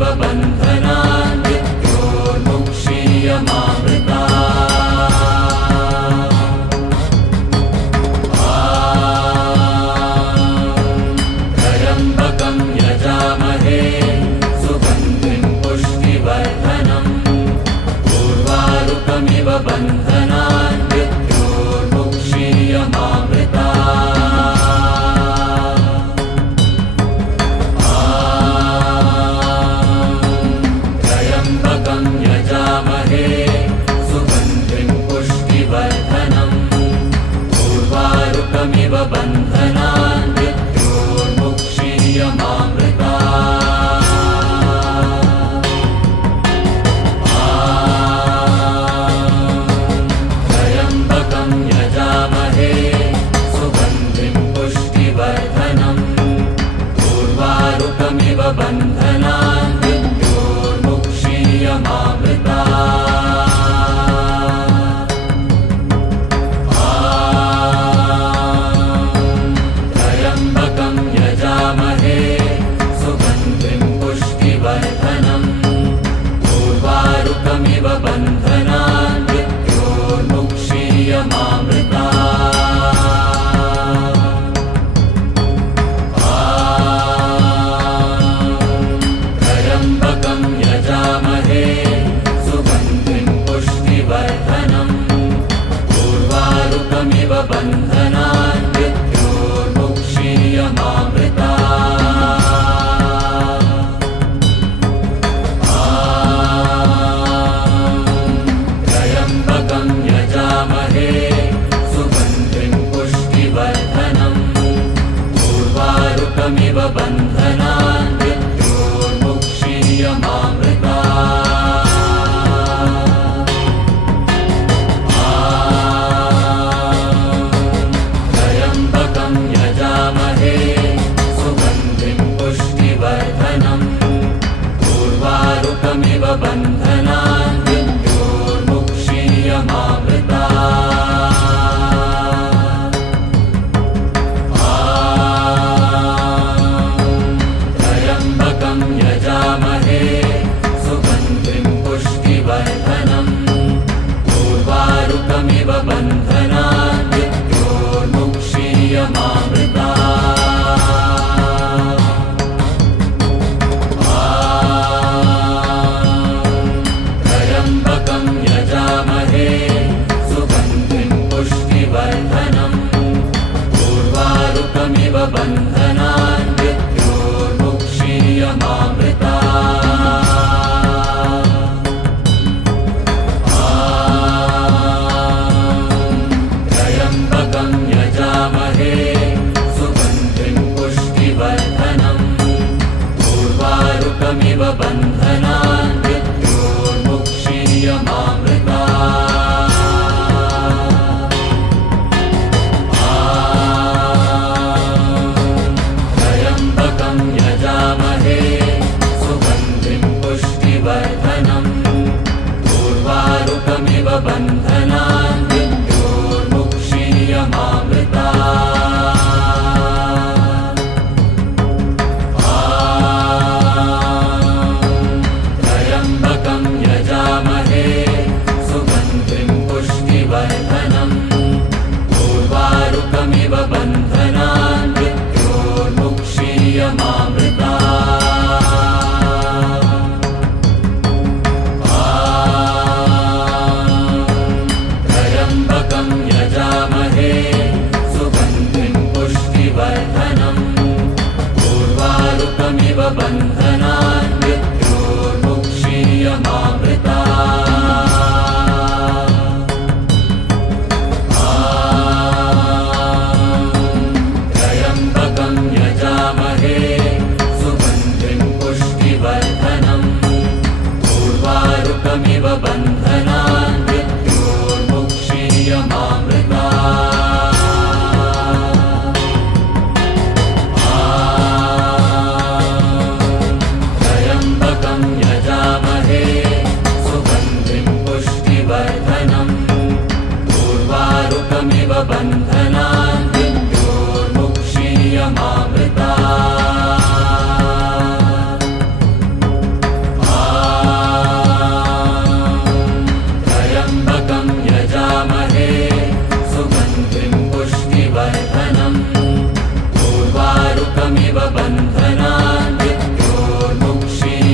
बन्धनान् मृत्योर्मुक्षीयमामृता त्र्यम्बकं यजामहे सुगन्धिं पुष्टिवर्धनम् उर्वारुकमिव बन्धनान् मृत्योर्मुक्षीयमामृता बन्धनान् मृत्योर्मुक्षीयमामृता त्र्यम्बकं यजामहे सुगन्धिं पुष्टिवर्धनम् उर्वारुकमिव बन्धनान् मृत्योर्मुक्षीयमामृता बन्धनान् मृत्योर्मुक्षीयमामृता त्र्यम्बकं यजामहे सुगन्धिं पुष्टिवर्धनम् उर्वारुकमिव बन्धनान् मृत्योर्मुक्षीयमामृता मिव बन्धनान् मृत्योर्मुक्षीयमामृता त्र्यम्बकं यजामहे सुगन्धिं पुष्टिवर्धनम् उर्वारुकमिव बन्धनान् मृत्योर्मुक्षीयमामृता बन्धनान् मृत्योर्मुक्षीयमामृता त्र्यम्बकं यजामहे सुगन्धिं पुष्टिवर्धनम् उर्वारुकमिव बन्धनान् मृत्योर्मुक्षीयमामृता मिव बन्धनान् मृत्योर्मुक्षीयमामृता त्र्यम्बकं यजामहे सुगन्धिं पुष्टिवर्धनम् उर्वारुकमिव बन्धनान् मृत्योर्मुक्षीयमामृता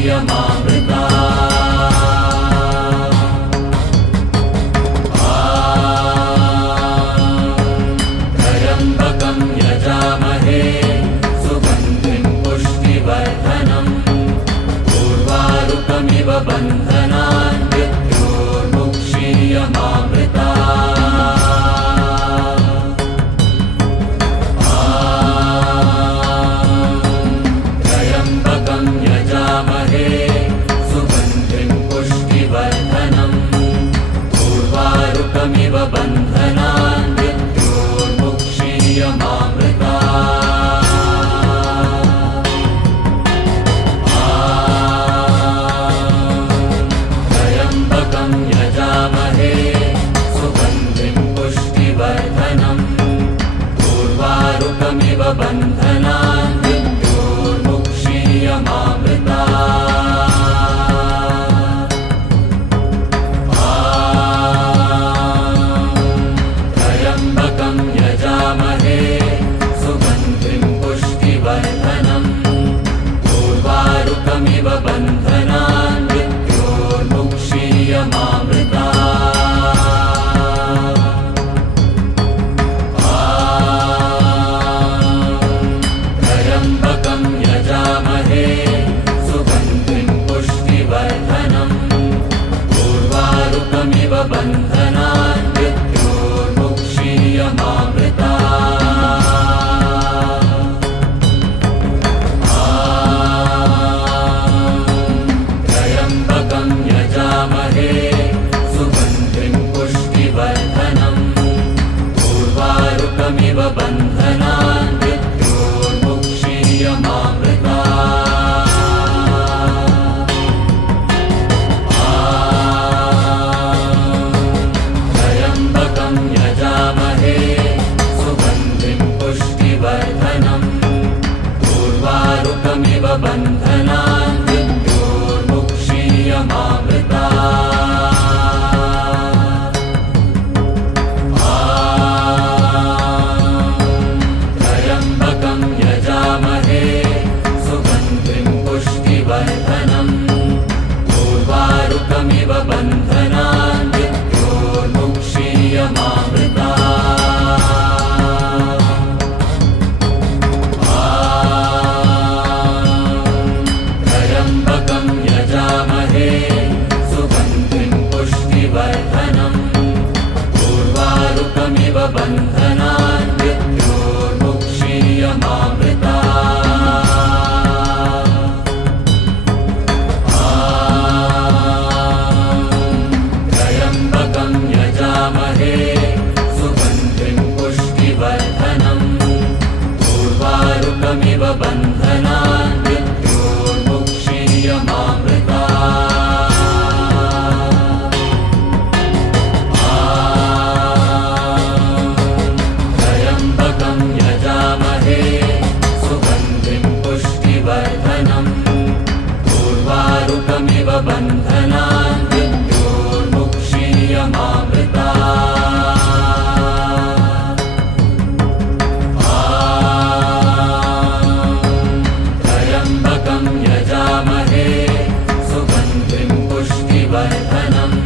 मुक्षीयमामृता त्र्यम्बकं यजामहे सुगन्धिं पुष्टिवर्धनम् उर्वारुकमिव बन्धनान् मृत्योर्मुक्षीयमामृता त्र्यम्बकं यजामहे सुगन्धिं पुष्टिवर्धनम् उर्वारुकमिव बन्धनान् मृत्योर्मुक्षीयमामृता त्र्यम्बकं यजामहे सुगन्धिं पुष्टिवर्धनम् उर्वारुकमिव बन्धनान् मृत्योर्मुक्षीयमामृता त्र्यम्बकं यजामहे सुगन्धिं पुष्टिवर्धनम् उर्वारुकमिव बन्धनान् मृत्योर्मुक्षीयमामृता त्र्यम्बकं यजामहे सुगन्धिं पुष्टिवर्धनम् उर्वारुकमिव बन्धनान् मृत्योर्मुक्षीयमामृता त्र्यम्बकं यजामहे सुगन्धिं पुष्टिवर्धनम् उर्वारुकमिव बन्धनान् मृत्योर्मुक्षीयमामृता त्र्यम्बकं यजामहे सुगन्धिं पुष्टिवर्धनम् उर्वारुकमिव बन्धनान् मृत्योर्मुक्षीयमामृता त्र्यम्बकं यजामहे सुगन्धिं पुष्टिवर्धनम् उर्वारुकमिव बन्धनान् मृत्योर्मुक्षीयमामृता त्र्यम्बकं यजामहे सुगन्धिं पुष्टिवर्धनम् उर्वारुकमिव बन्धनान् मृत्योर्मुक्षीयमामृता त्र्यम्बकं यजामहे सुगन्धिं पुष्टिवर्धनम् उर्वारुकमिव बन्धनान् मृत्योर्मुक्षीयमामृता त्र्यम्बकं यजामहे सुगन्धिं पुष्टिवर्धनम् उर्वारुकमिव बन्धनान् मृत्योर्मुक्षीयमामृता त्र्यम्बकं यजामहे सुगन्धिं पुष्टिवर्धनम्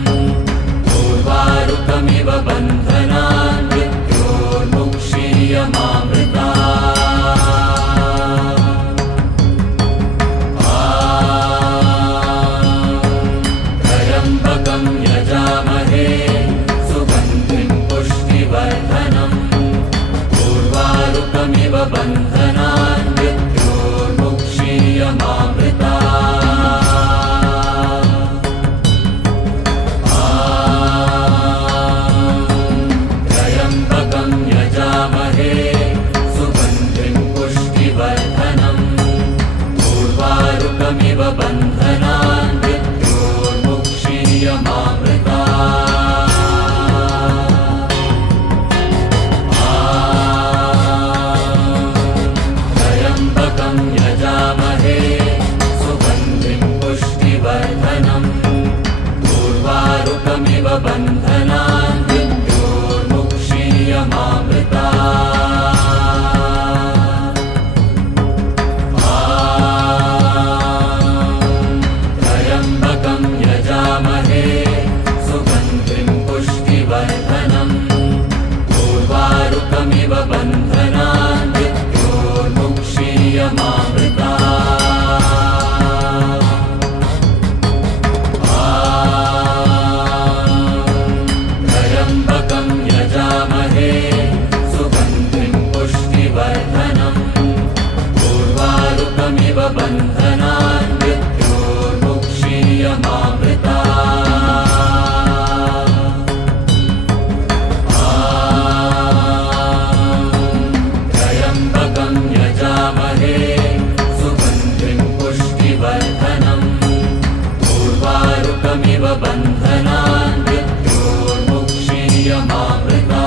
उर्वारुकमिव बन्धनान् मृत्योर्मुक्षीयमामृता त्र्यम्बकं यजामहे सुगन्धिं पुष्टिवर्धनम् उर्वारुकमिव बन्धनान् मृत्योर्मुक्षीयमामृता त्र्यम्बकं यजामहे सुगन्धिं पुष्टिवर्धनम् उर्वारुकमिव बन्धनान् मृत्योर्मुक्षीयमामृता त्र्यम्बकं यजामहे सुगन्धिं पुष्टिवर्धनम् उर्वारुकमिव बन्धनान् मृत्योर्मुक्षीयमामृता उर्वारुकमिव बन्धनान् मृत्योर्मुक्षीयमामृता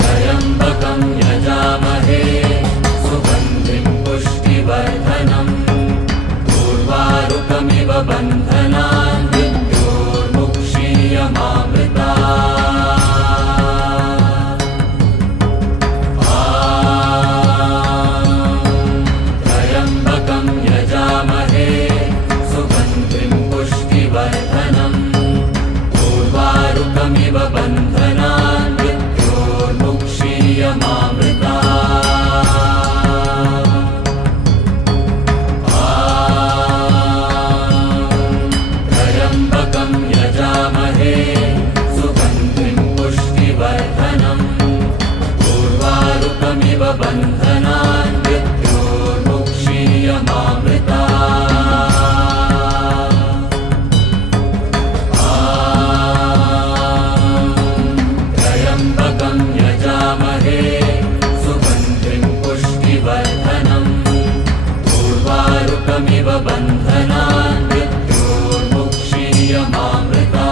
त्र्यम्बकं यजामहे सुगन्धिं पुष्टिवर्धनम् उर्वारुकमिव बन्धनान् मृत्योर्मुक्षीयमामृता त्र्यम्बकं यजामहे सुगन्धिं पुष्टिवर्धनम् उर्वारुकमिव बन्धनान् मृत्योर्मुक्षीयमामृता त्र्यम्बकं यजामहे सुगन्धिं पुष्टिवर्धनम् उर्वारुकमिव बन्धनान् मृत्योर्मुक्षीयमामृता त्र्यम्बकं यजामहे सुगन्धिं पुष्टिवर्धनम् उर्वारुकमिव बन्धनान् मृत्योर्मुक्षीयमामृता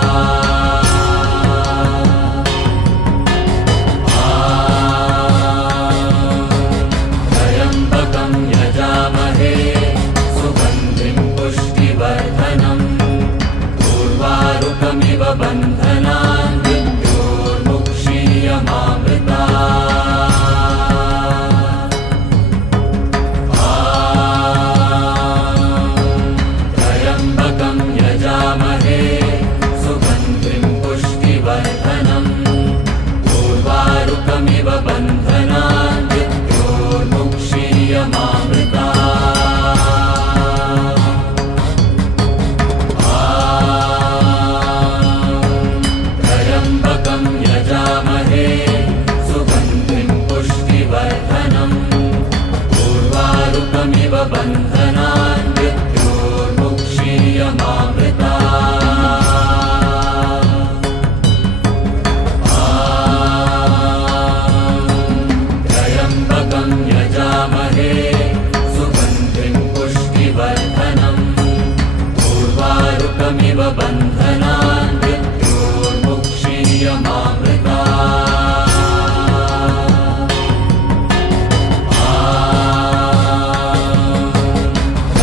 त्र्यम्बकं यजामहे सुगन्धिं पुष्टिवर्धनम् उर्वारुकमिव बन्धनान् मृत्योर्मुक्षीयमामृता त्र्यम्बकं यजामहे सुगन्धिं पुष्टिवर्धनम् उर्वारुकमिव बन्धनान् मृत्योर्मुक्षीयमामृता त्र्यम्बकं यजामहे सुगन्धिं पुष्टिवर्धनम् उर्वारुकमिव बन्धनान् मृत्योर्मुक्षीयमामृता त्र्यम्बकं यजामहे सुगन्धिं पुष्टिवर्धनम् उर्वारुकमिव बन्धनान् मृत्योर्मुक्षीयमामृता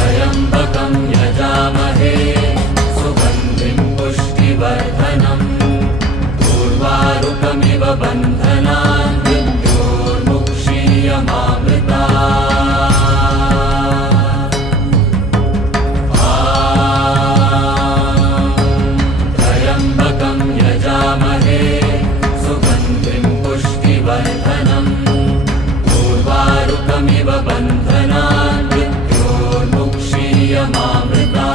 त्र्यम्बकं यजामहे सुगन्धिं पुष्टिवर्धनम् उर्वारुकमिव बन्धनान् मृत्योर्मुक्षीयमामृता त्र्यम्बकं यजामहे सुगन्धिं पुष्टिवर्धनम् उर्वारुकमिव बन्धनान् मृत्योर्मुक्षीयमामृता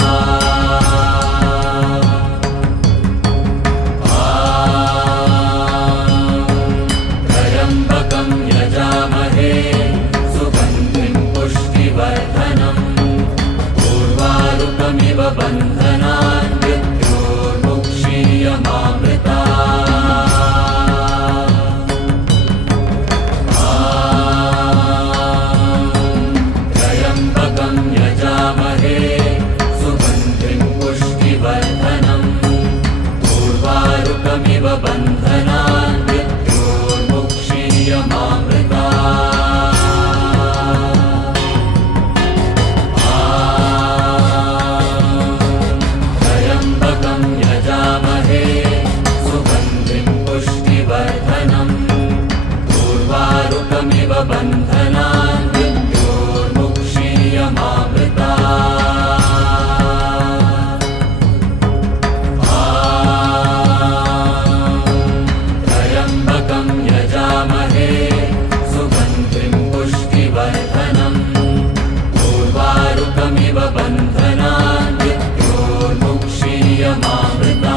त्र्यम्बकं यजामहे सुगन्धिं पुष्टिवर्धनम् उर्वारुकमिव बन्धनान् मृत्योर्मुक्षीयमामृता त्र्यम्बकं यजामहे सुगन्धिं पुष्टिवर्धनम् उर्वारुकमिव बन्धनान् मृत्योर्मुक्षीयमामृता त्र्यम्बकं यजामहे सुगन्धिं पुष्टिवर्धनम् उर्वारुकमिव बन्धनान् मृत्योर्मुक्षीयमामृता त्र्यम्बकं यजामहे सुगन्धिं पुष्टिवर्धनम् उर्वारुकमिव बन्धनान् मृत्योर्मुक्षीयमामृता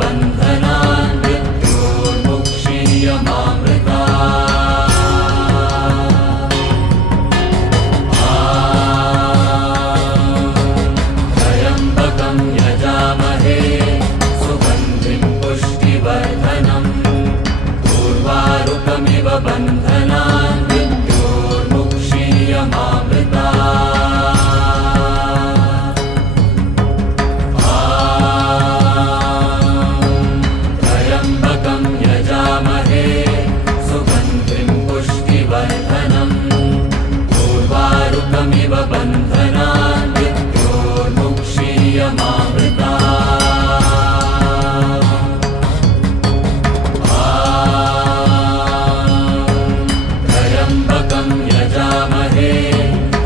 बन्धनान् मृत्योर्मुक्षीयमामृतात् त्र्यम्बकं यजामहे सुगन्धिं पुष्टिवर्धनम् उर्वारुकमिव बन्धनान् मृत्योर्मुक्षीयमामृतात् त्र्यम्बकं यजामहे सुगन्धिं पुष्टिवर्धनम् उर्वारुकमिव बन्धनान् त्र्यम्बकं यजामहे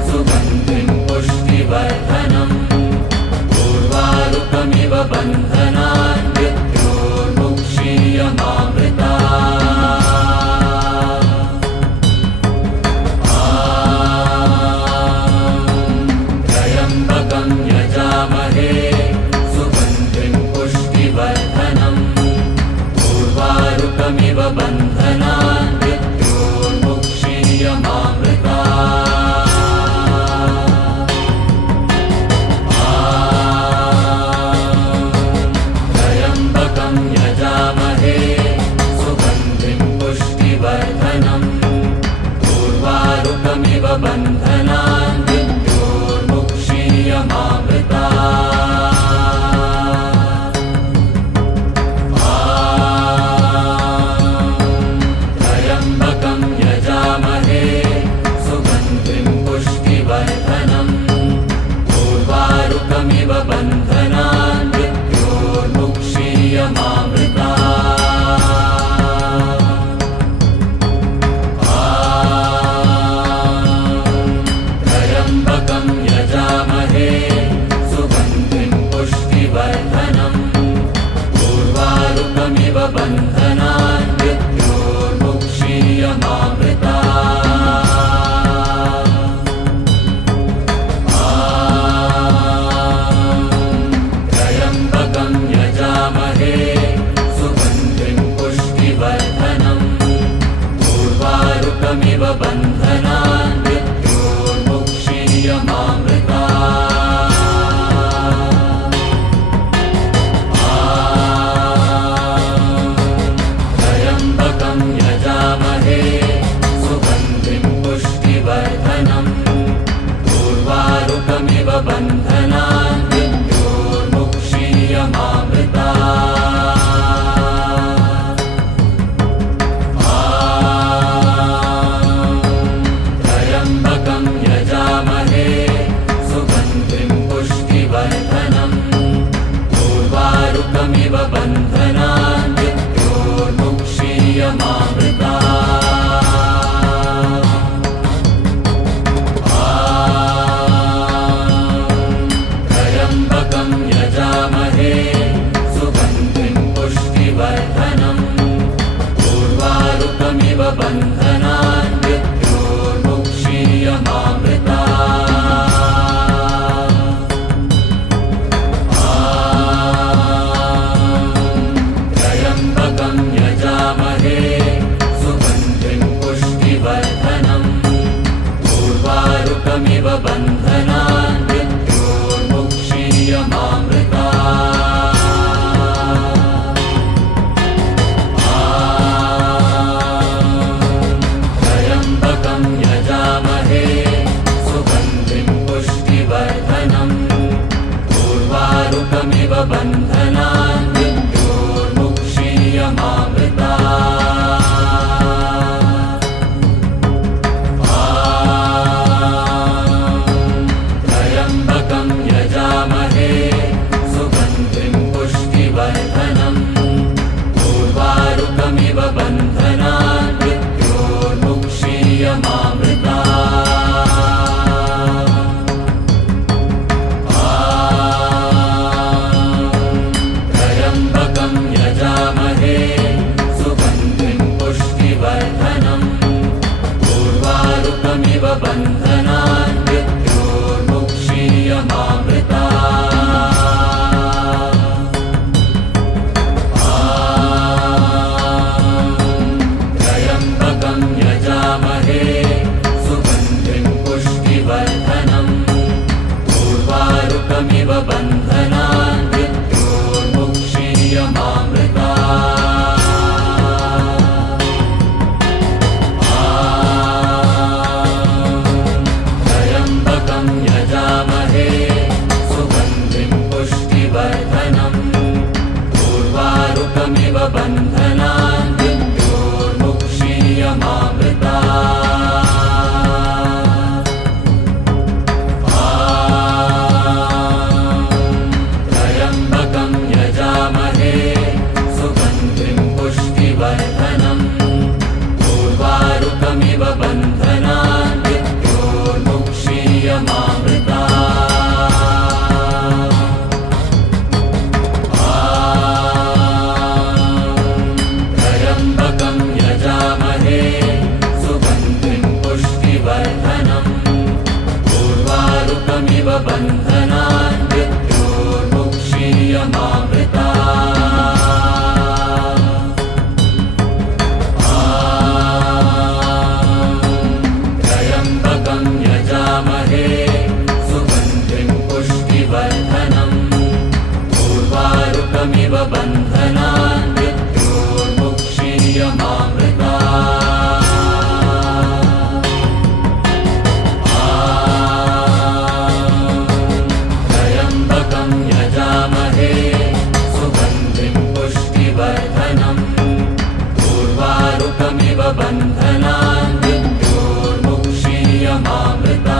सुगन्धिं पुष्टिवर्धनम् उर्वारुकमिव बन्धनान् त्र्यम्बकं यजामहे सुगन्धिं पुष्टिवर्धनम् उर्वारुकमिव बन्धनान् त्र्यम्बकं यजामहे सुगन्धिं पुष्टिवर्धनम् उर्वारुकमिव बन्धनान् त्र्यम्बकं यजामहे सुगन्धिं पुष्टिवर्धनम् उर्वारुकमिव बन्धनान् त्र्यम्बकं यजामहे सुगन्धिं पुष्टिवर्धनम् उर्वारुकमिव बन्धनान् त्र्यम्बकं यजामहे सुगन्धिं पुष्टिवर्धनम् उर्वारुकमिव बन्धनान् त्र्यम्बकं यजामहे सुगन्धिं पुष्टिवर्धनम् उर्वारुकमिव बन्धनान् त्र्यम्बकं यजामहे सुगन्धिं पुष्टिवर्धनम् उर्वारुकमिव बन्धनान् त्र्यम्बकं यजामहे सुगन्धिं पुष्टिवर्धनम् उर्वारुकमिव बन्धनान् बन्धनान् मृत्योर्मुक्षीयमामृता त्र्यम्बकं यजामहे सुगन्धिं पुष्टिवर्धनम् उर्वारुकमिव बन्धनान् मृत्योर्मुक्षीयमामृता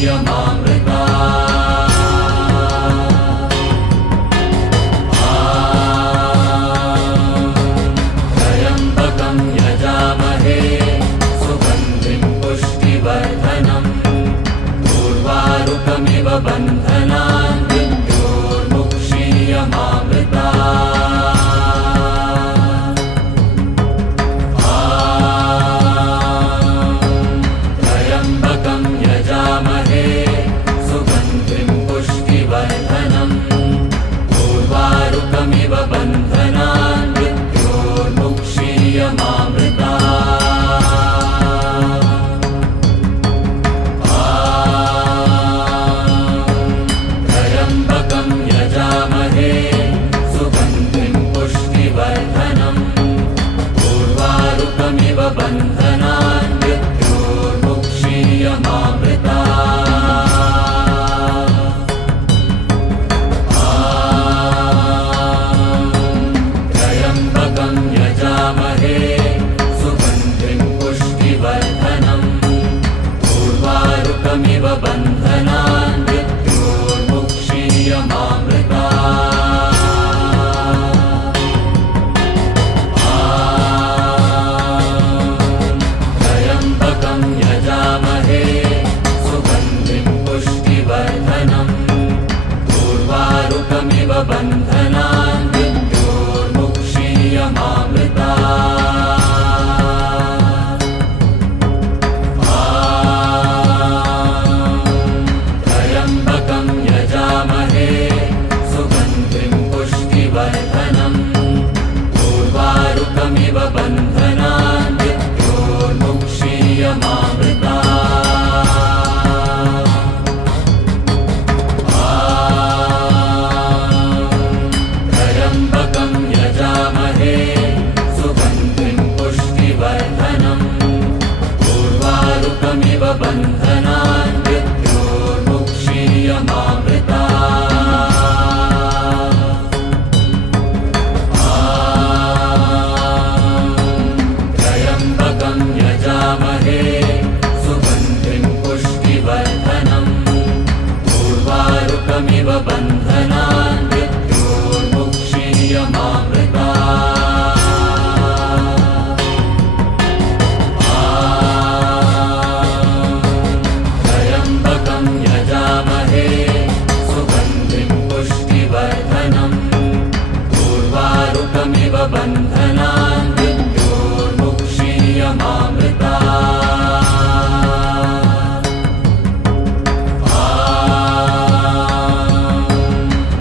मुक्षीयमामृता त्र्यम्बकं यजामहे सुगन्धिं पुष्टिवर्धनम् उर्वारुकमिव बन्धनान् मृत्योर्मुक्षीयमामृता त्र्यम्बकं यजामहे सुगन्धिं पुष्टिवर्धनम् उर्वारुकमिव बन्धनान् मृत्योर्मुक्षीयमामृता त्र्यम्बकं यजामहे सुगन्धिं पुष्टिवर्धनम् उर्वारुकमिव बन्धनान् मृत्योर्मुक्षीयमामृता त्र्यम्बकं यजामहे सुगन्धिं पुष्टिवर्धनम् उर्वारुकमिव बन्धनान् मृत्योर्मुक्षीयमामृता त्र्यम्बकं यजामहे सुगन्धिं पुष्टिवर्धनम् उर्वारुकमिव बन्धनान् मृत्योर्मुक्षीयमामृता त्र्यम्बकं यजामहे सुगन्धिं पुष्टिवर्धनम् उर्वारुकमिव बन्धनान् मृत्योर्मुक्षीयमामृता त्र्यम्बकं यजामहे सुगन्धिं पुष्टिवर्धनम् उर्वारुकमिव बन्धनान् मृत्योर्मुक्षीयमामृता त्र्यम्बकं यजामहे सुगन्धिं पुष्टिवर्धनम् उर्वारुकमिव बन्धनान् मृत्योर्मुक्षीयमामृता त्र्यम्बकं यजामहे सुगन्धिं पुष्टिवर्धनम् उर्वारुकमिव बन्धनान् मृत्योर्मुक्षीयमामृता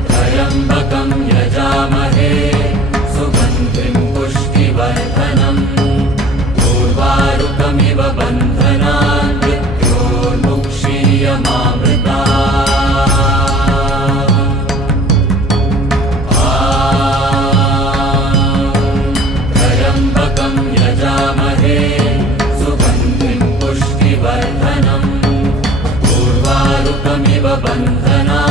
त्र्यम्बकं यजामहे सुगन्धिं पुष्टिवर्धनम् उर्वारुकमिव बन्धनान् मृत्योर्मुक्षीयमामृता त्र्यम्बकं यजामहे सुगन्धिं पुष्टिवर्धनम् उर्वारुकमिव बन्धनान्